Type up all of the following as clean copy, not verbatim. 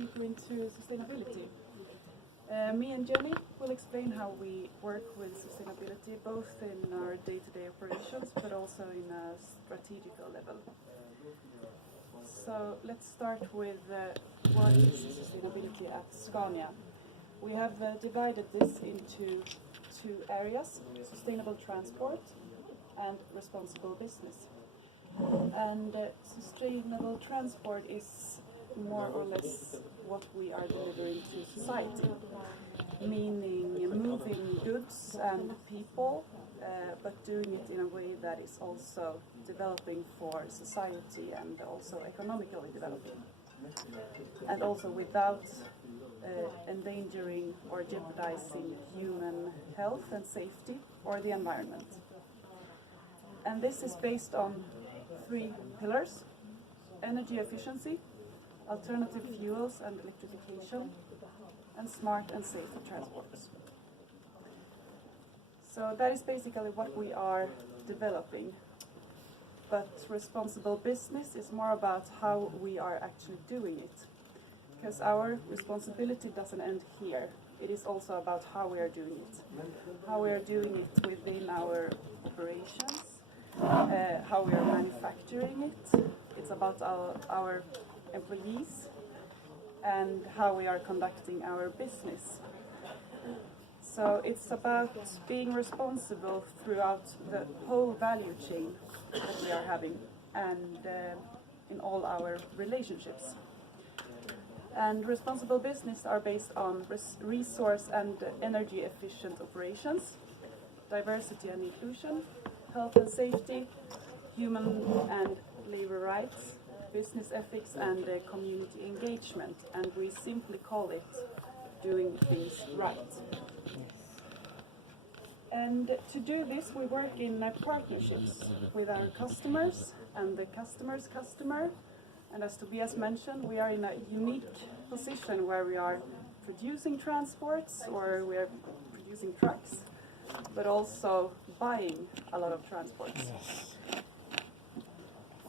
deeper into sustainability. Me and Jenny will explain how we work with sustainability both in our day-to-day operations but also in a strategical level. So let's start with what is sustainability at Scania. We have divided this into two areas: sustainable transport and responsible business. And sustainable transport is more or less what we are delivering to society, meaning moving goods and people, but doing it in a way that is also developing for society and also economically developing, and also without endangering or jeopardizing human health and safety or the environment. And this is based on three pillars: energy efficiency, alternative fuels and electrification, and smart and safe transports. So that is basically what we are developing. But responsible business is more about how we are actually doing it. Because our responsibility doesn't end here. It is also about how we are doing it. How we are doing it within our operations, how we are manufacturing it. It's about our employees and how we are conducting our business. So it's about being responsible throughout the whole value chain that we are having and in all our relationships. And responsible business are based on resource and energy efficient operations, diversity and inclusion, health and safety, human and labor rights, business ethics and community engagement, and we simply call it doing things right. And to do this we work in partnerships with our customers and the customer's customer, and as Tobias mentioned, we are in a unique position where we are producing transports, or we are producing trucks, but also buying a lot of transports.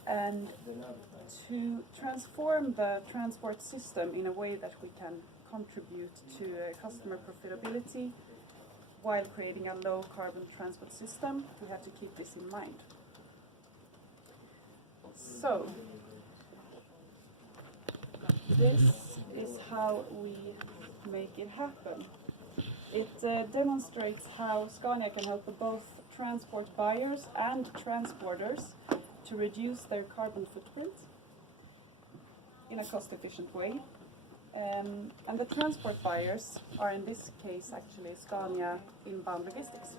And to transform the transport system in a way that we can contribute to customer profitability while creating a low carbon transport system, we have to keep this in mind. So, this is how we make it happen. It demonstrates how Scania can help both transport buyers and transporters to reduce their carbon footprint in a cost-efficient way. And the transport buyers are in this case actually Scania inbound logistics.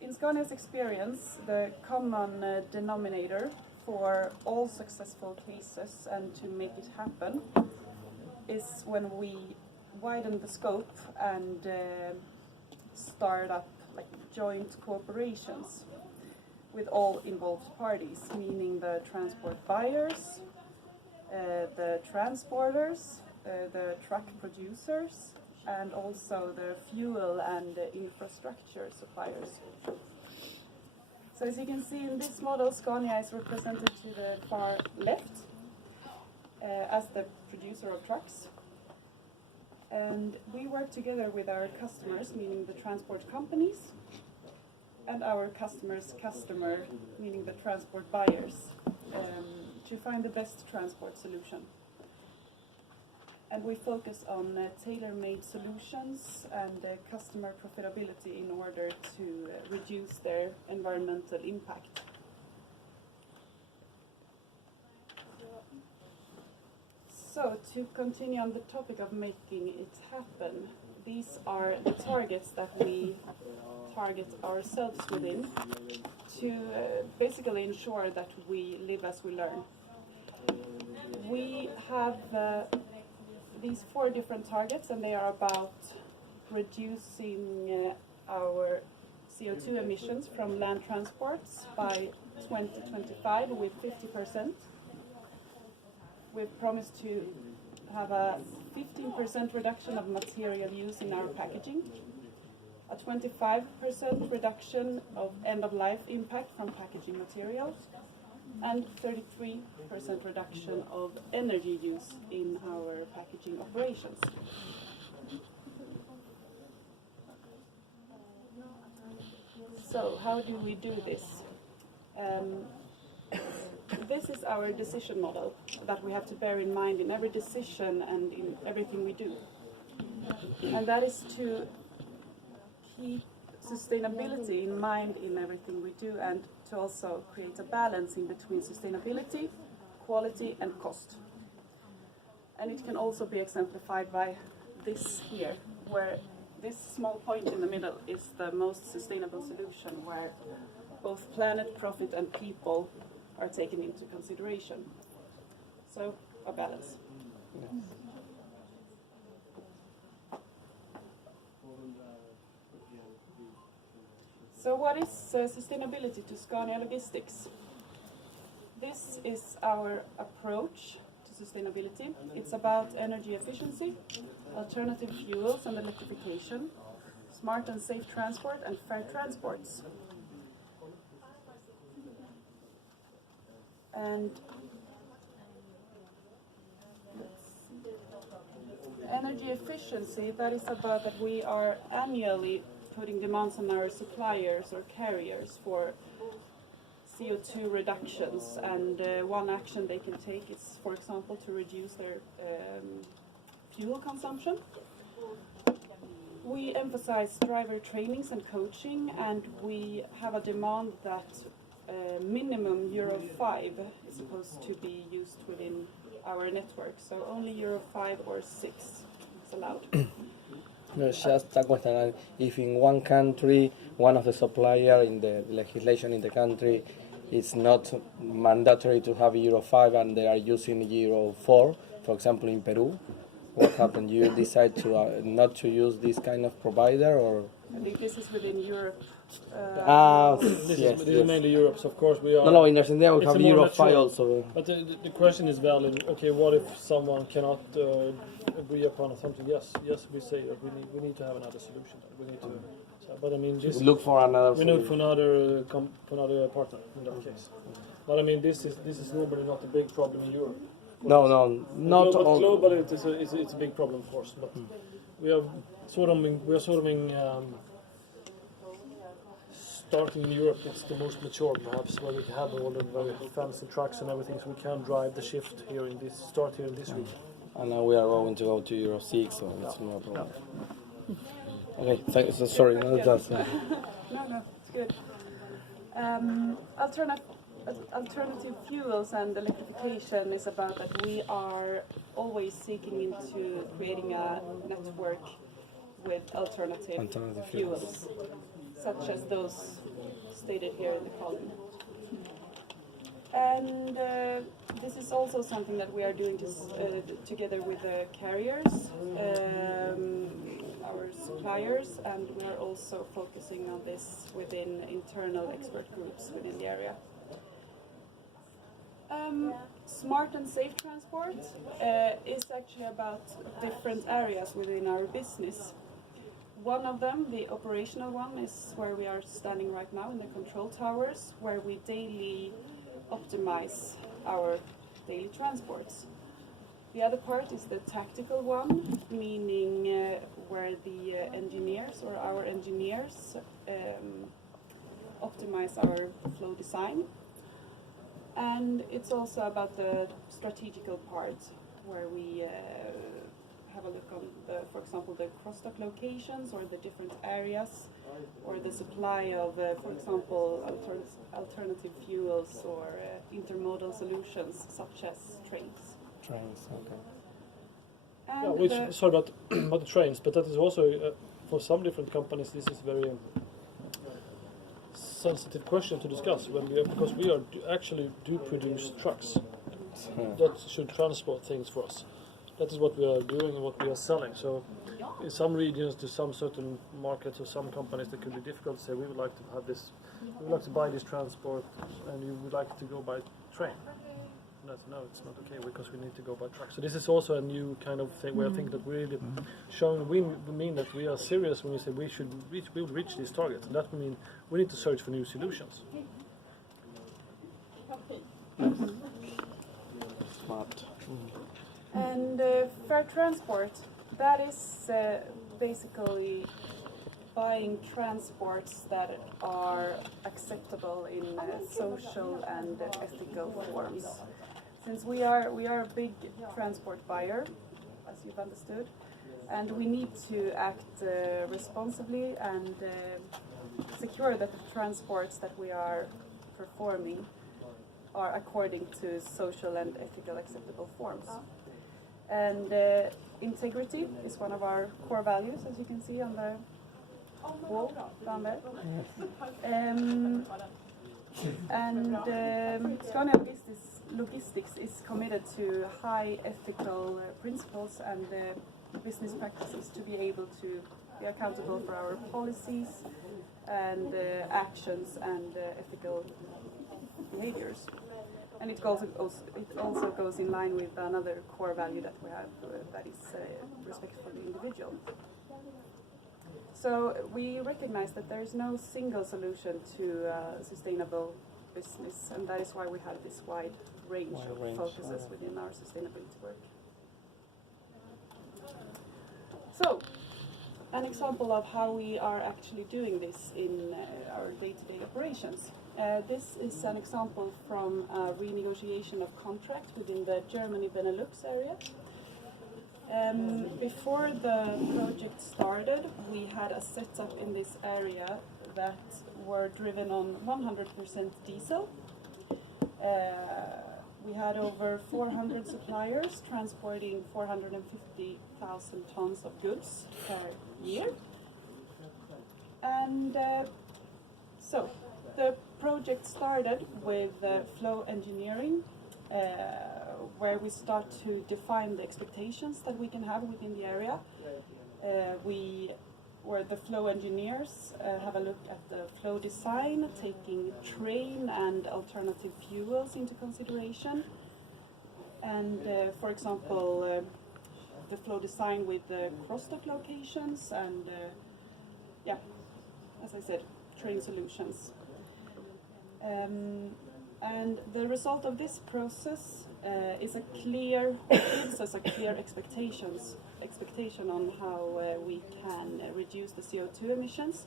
In Scania's experience, the common denominator for all successful cases and to make it happen is when we widen the scope and start up like joint cooperations with all involved parties, meaning the transport buyers, the transporters, the truck producers, and also the fuel and infrastructure suppliers. So as you can see in this model, Scania is represented to the far left as the producer of trucks. And we work together with our customers, meaning the transport companies, and our customer's customer, meaning the transport buyers, to find the best transport solution. And we focus on tailor-made solutions and customer profitability in order to reduce their environmental impact. So, to continue on the topic of making it happen, these are the targets that we target ourselves within to basically ensure that we live as we learn. We have these 4 different targets, and they are about reducing our CO2 emissions from land transports by 2025 with 50%. We've promised to have a 15% reduction of material use in our packaging, a 25% reduction of end-of-life impact from packaging materials, and 33% reduction of energy use in our packaging operations. So how do we do this? This is our decision model that we have to bear in mind in every decision and in everything we do. And that is to keep sustainability in mind in everything we do, and to also create a balance in between sustainability, quality and cost. And it can also be exemplified by this here, where this small point in the middle is the most sustainable solution, where both planet, profit and people are taken into consideration. So, a balance. Yes. So what is sustainability to Scania Logistics? This is our approach to sustainability. It's about energy efficiency, alternative fuels and electrification, smart and safe transport and fair transports. And energy efficiency, that is about that we are annually putting demands on our suppliers or carriers for CO2 reductions, and one action they can take is, for example, to reduce their fuel consumption. We emphasize driver trainings and coaching, and we have a demand that minimum Euro 5 is supposed to be used within our network, so only Euro 5 or 6 is allowed. No, it's just a question. If in one country, one of the supplier in the legislation in the country, it's not mandatory to have Euro 5 and they are using Euro 4, for example in Peru, what happened? You decide to not to use this kind of provider, or? I think this is within Europe. This is mainly Europe, so of course we are... No, in Argentina we have Euro 5 also. But the question is valid. Okay, what if someone cannot agree upon something? Yes, we say that we need to have another solution. We need to... But I mean, this... Look for another We look for another partner in that case. But I mean, this is normally not a big problem in Europe. No, not all. Globally, it's a big problem, of course. But we are sort of starting in Europe. It's the most mature, perhaps, where we have all the very fancy trucks and everything, so we can drive the shift here in this region. And now we are going to go to Euro 6, so it's no problem. Okay, thanks. Sorry, no, just. No, it's good. Alternative fuels and electrification is about that we are always seeking into creating a network with alternative fuels, such as those stated here in the column. And this is also something that we are doing together with the carriers, our suppliers, and we are also focusing on this within internal expert groups within the area. Smart and safe transport is actually about different areas within our business. One of them, the operational one, is where we are standing right now in the control towers, where we daily optimize our daily transports. The other part is the tactical one, meaning where the engineers or our engineers optimize our flow design. And it's also about the strategical part, where we have a look on, for example, the cross-dock locations or the different areas, or the supply of, for example, alternative fuels or intermodal solutions such as trains. Trains, okay. And sorry about the trains, but that is also for some different companies. This is very sensitive question to discuss because we actually do produce trucks that should transport things for us. That is what we are doing and what we are selling. So in some regions, to some certain markets or some companies, that could be difficult to say we would like to have this, we would like to buy this transport, and you would like to go by train. And that's, no, it's not okay because we need to go by truck. So this is also a new kind of thing where I think that we're really showing we mean that we are serious when we say we will reach these targets. And that means we need to search for new solutions. Smart. And fair transport, that is basically buying transports that are acceptable in social and ethical forms. Since we are a big transport buyer, as you've understood, and we need to act responsibly and secure that the transports that we are performing are according to social and ethical acceptable forms. And integrity is one of our core values, as you can see on the wall down there. Scania Logistics is committed to high ethical principles and business practices to be able to be accountable for our policies and actions and ethical behaviors. And it also goes in line with another core value that we have, that is respect for the individual. So we recognize that there is no single solution to sustainable business, and that is why we have this wide range of focuses within our sustainability work. So, an example of how we are actually doing this in our day-to-day operations. This is an example from a renegotiation of contract within the Germany Benelux area. Before the project started, we had a setup in this area that were driven on 100% diesel. We had over 400 suppliers transporting 450,000 tons of goods per year. And so the project started with flow engineering, where we start to define the expectations that we can have within the area. Where the flow engineers have a look at the flow design, taking train and alternative fuels into consideration. And for example, the flow design with the cross-dock locations and, yeah, as I said, train solutions. And the result of this process gives us a clear expectation on how we can reduce the CO2 emissions,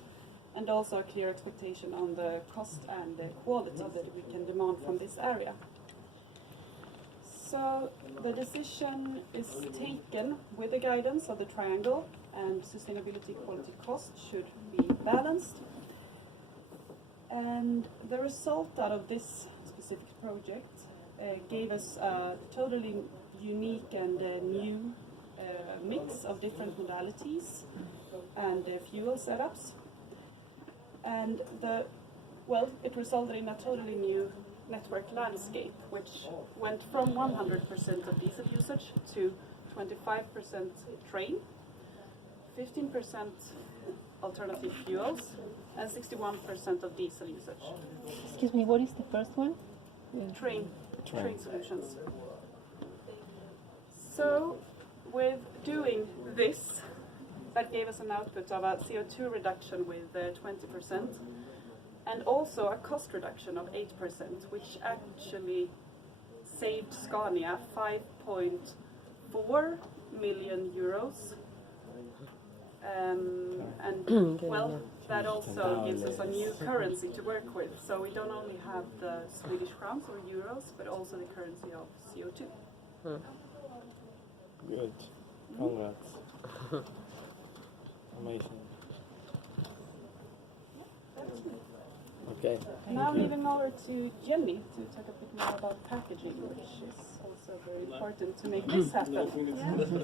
and also a clear expectation on the cost and the quality that we can demand from this area. So the decision is taken with the guidance of the triangle, and sustainability, quality, cost should be balanced. And the result out of this specific project gave us a totally unique and new mix of different modalities and fuel setups. And it resulted in a totally new network landscape, which went from 100% of diesel usage to 25% train, 15% alternative fuels, and 61% of diesel usage. Excuse me, what is the first one? Train solutions. So, with doing this, that gave us an output of a CO2 reduction with 20%, and also a cost reduction of 8%, which actually saved Scania 5.4 million euros. And well, that also gives us a new currency to work with. So we don't only have the Swedish crowns or euros, but also the currency of CO2. Good. Congrats. Amazing. Okay. Now leaving over to Jenny to talk a bit more about packaging, which is also very important to make this happen.